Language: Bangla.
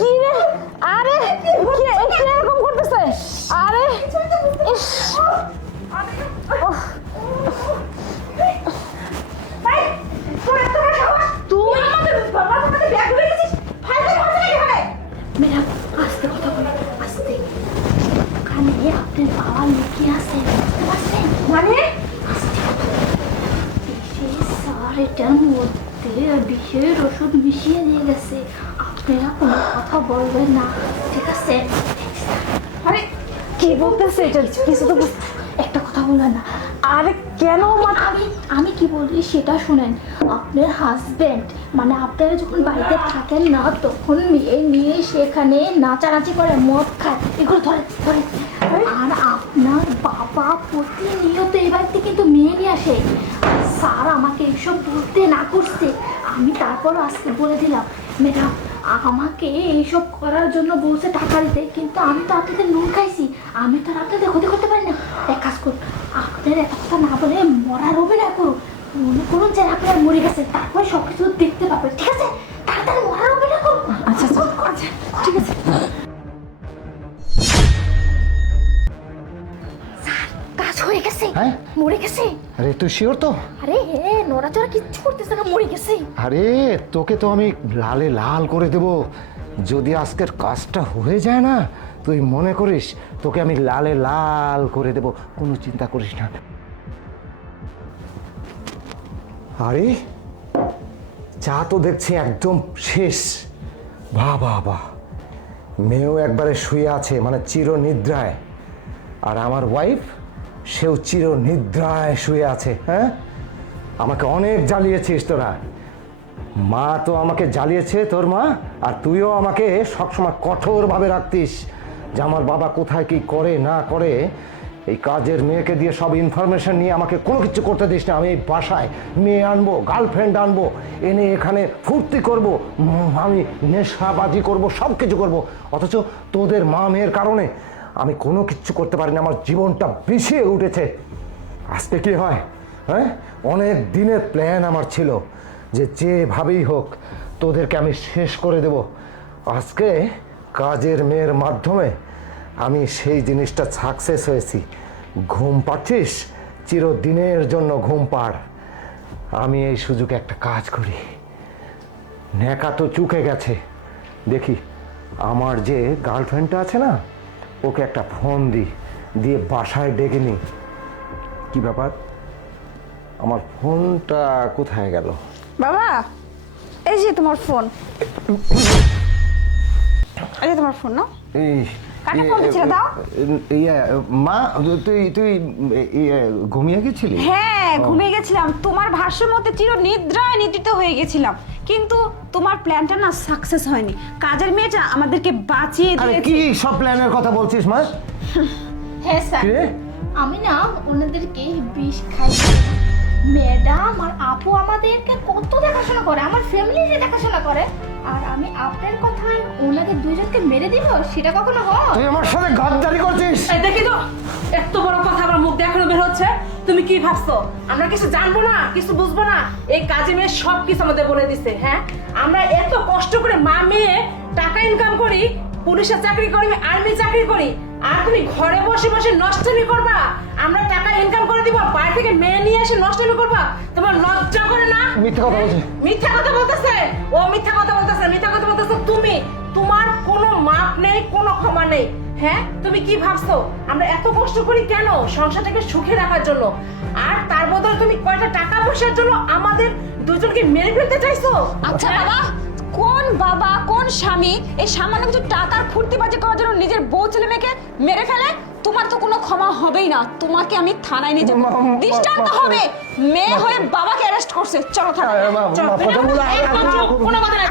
কি রে? আরে কি এরকম করতেছে? আরে ইস, ওহ, তুই ম্যাডাম আস্তে কথা বলো, আস্তে। ওখানে আপনার বাবা লুকিয়ে আছে, বুঝতে পারছেন? মানে আস্তে কথা বলো। স্যার এটার মধ্যে বিষের ওষুধ মিশিয়ে দিয়ে গেছে, আপনারা কোনো কথা বলবেন না, ঠিক আছে? আরে কি বলতেছে এটা? কিছু তো একটা কথা বলবেন না। আরে কেন? আমি কি বলি সেটা শুনেন। আপনার হাজবেন্ড মানে আপনারা যখন বাড়িতে থাকেন না, তখন মেয়ে নিয়ে সেখানে নাচানাচি করে, মদ খায়, এগুলো ধরে ধরে। আর আপনার বাবা প্রতিনিয়ত এই বাড়িতে কিন্তু মেয়ে নিয়ে আসে। স্যার আমাকে এইসব বলতে না করছে, আমি তারপর আজকে বলে দিলাম ম্যাডাম আমাকে এইসব করার জন্য বলছে টাকা দিতে, কিন্তু আমি তো আপনাদের নুন খাইছি, আমি তো আর আপনাদের ক্ষতি করতে পারি না। এক কাজ করুন, আপনার এত কথা না বলে মরার অভিনয় করুন, মনে করুন যে আপনারা মরে গেছেন, তারপরে সব কিছু দেখতে পাবেন, ঠিক আছে? তাড়াতাড়ি মরার অভিনয় করুন। আচ্ছা আচ্ছা ঠিক আছে। কাজ হয়ে গেছে, মরে গেছে। আরে তুই শিওর তো? আরে নড়াচড়া কিচ্ছু করতেছে না, মরে গেছে। আরে তোকে তো আমি লালে লাল করে দেব, যদি আজকের কাজটা হয়ে যায় না, তুই মনে করিস তোকে আমি লালে লাল করে দেব, কোনো চিন্তা করিস না। আরে চা তো দেখছি একদম শেষ। বাহ বাহ বাহ, মেয়েও একবারে শুয়ে আছে, মানে চিরনিদ্রায়, আর আমার ওয়াইফ সেও চিরনিদ্রায় শুয়ে আছে। হ্যাঁ, আমাকে অনেক জ্বালিয়েছিস তোরা, মা তো আমাকে জ্বালিয়েছে তোর মা, আর তুইও আমাকে সবসময় কঠোরভাবে রাখতিস যে আমার বাবা কোথায় কি করে না করে। এই কাজের মেয়েকে দিয়ে সব ইনফরমেশন নিয়ে আমাকে কোনো কিছু করতে দিস না। আমি এই বাসায় মেয়ে আনবো, গার্লফ্রেন্ড আনবো, এনে এখানে ফুর্তি করব, আমি নেশাবাজি করব, সব কিছু করবো, অথচ তোদের মা মেয়ের কারণে আমি কোনো কিচ্ছু করতে পারি না, আমার জীবনটা বিষিয়ে উঠেছে। আজকে কি হয়? হ্যাঁ, অনেক দিনের প্ল্যান আমার ছিল যে যেভাবেই হোক তোদেরকে আমি শেষ করে দেব। আজকে কাজের মেয়ের মাধ্যমে আমি সেই জিনিসটা সাকসেস হয়েছি। ঘুম পাচ্ছিস? চিরদিনের জন্য ঘুম পাড়। আমি এই সুযোগে একটা কাজ করি, ন্যাকা তো চুকে গেছে, দেখি আমার যে গার্লফ্রেন্ডটা আছে না, ওকে একটা ফোন দিয়ে বাসায় ডেকে নিই। কি ব্যাপার, আমার ফোনটা কোথায় গেল? বাবা এই যে তোমার ফোন, এই যে তোমার ফোন না, এই কাকে ফোন দিছিলে দাও। মা তুই ঘুমিয়ে গেছিলি? হ্যাঁ ঘুমিয়ে গেছিলাম, তোমার ভাষ্যের মধ্যে চিরনিদ্রায় নিদ্রিত হয়ে গেছিলাম, কিন্তু তোমার প্ল্যানটা না সাকসেস হয়নি। কাজের মেয়েটা আমাদেরকে বাঁচিয়ে দিয়েছে। কি সব প্ল্যানের কথা বলছিস মা? হ্যাঁ স্যার, আমি না ওনাদেরকে বিষ খাই। ম্যাডাম আর আপু আমাদেরকে কত দেখাশোনা করে, আমার ফ্যামিলিকে দেখাশোনা করে, আর আমি আপনার কথায় ওনাদের দুইজনকে মেরে দিব, সেটা কখনো হয়? তুই আমার সাথে গাদ্দারি করছিস? এই দেখি তো, এত বড় কথা আমার মুখ দিয়ে এখনো বের হচ্ছে। তুমি কি ভাবছো আমরা কিছু জানবো না, কিছু বুঝবো না? এই কাজে মেয়ে সব কিছু আমাদের বলে দিচ্ছে। হ্যাঁ, আমরা এত কষ্ট করে মা মেয়ে টাকা ইনকাম করি, পুলিশের চাকরি করি, আর্মি চাকরি করি, আর তুমি ঘরে বসে বসে নষ্টমি করবা? আমরা টাকা ইনকাম করে দিব, বাইরে থেকে মেয়ে নিয়ে এসে নষ্টমি করবা? তোমার লজ্জা করে না? মিথ্যা কথা বলছিস। মিথ্যা কথা বলতেছে ও, মিথ্যা কথা বলতেছে, মিথ্যা কথা বলতেছে তুমি। তোমার কোনো মাপ নেই, কোনো ক্ষমা নেই। হ্যাঁ, তুমি কি ভাবছো আমরা এত কষ্ট করি কেন? সংসারটাকে সুখে রাখার জন্য, আর তার বদলে তুমি কয়টা টাকা পয়সার জন্য আমাদের দুজনকে মেরে ফেলতে চাইছো? আচ্ছা বাবা কোন স্বামী এই সামান্য কিছু টাকার ফুর্তিবাজি করার জন্য নিজের বউ ছেলে মেয়েকে মেরে ফেলে? তোমার তো কোনো ক্ষমা হবেই না, তোমাকে আমি থানায় নিয়ে যাবো, দৃষ্টান্ত হবে। মেয়ে হয়ে বাবাকে অ্যারেস্ট করছে, চলো থানায়। কোনো কথা নাই।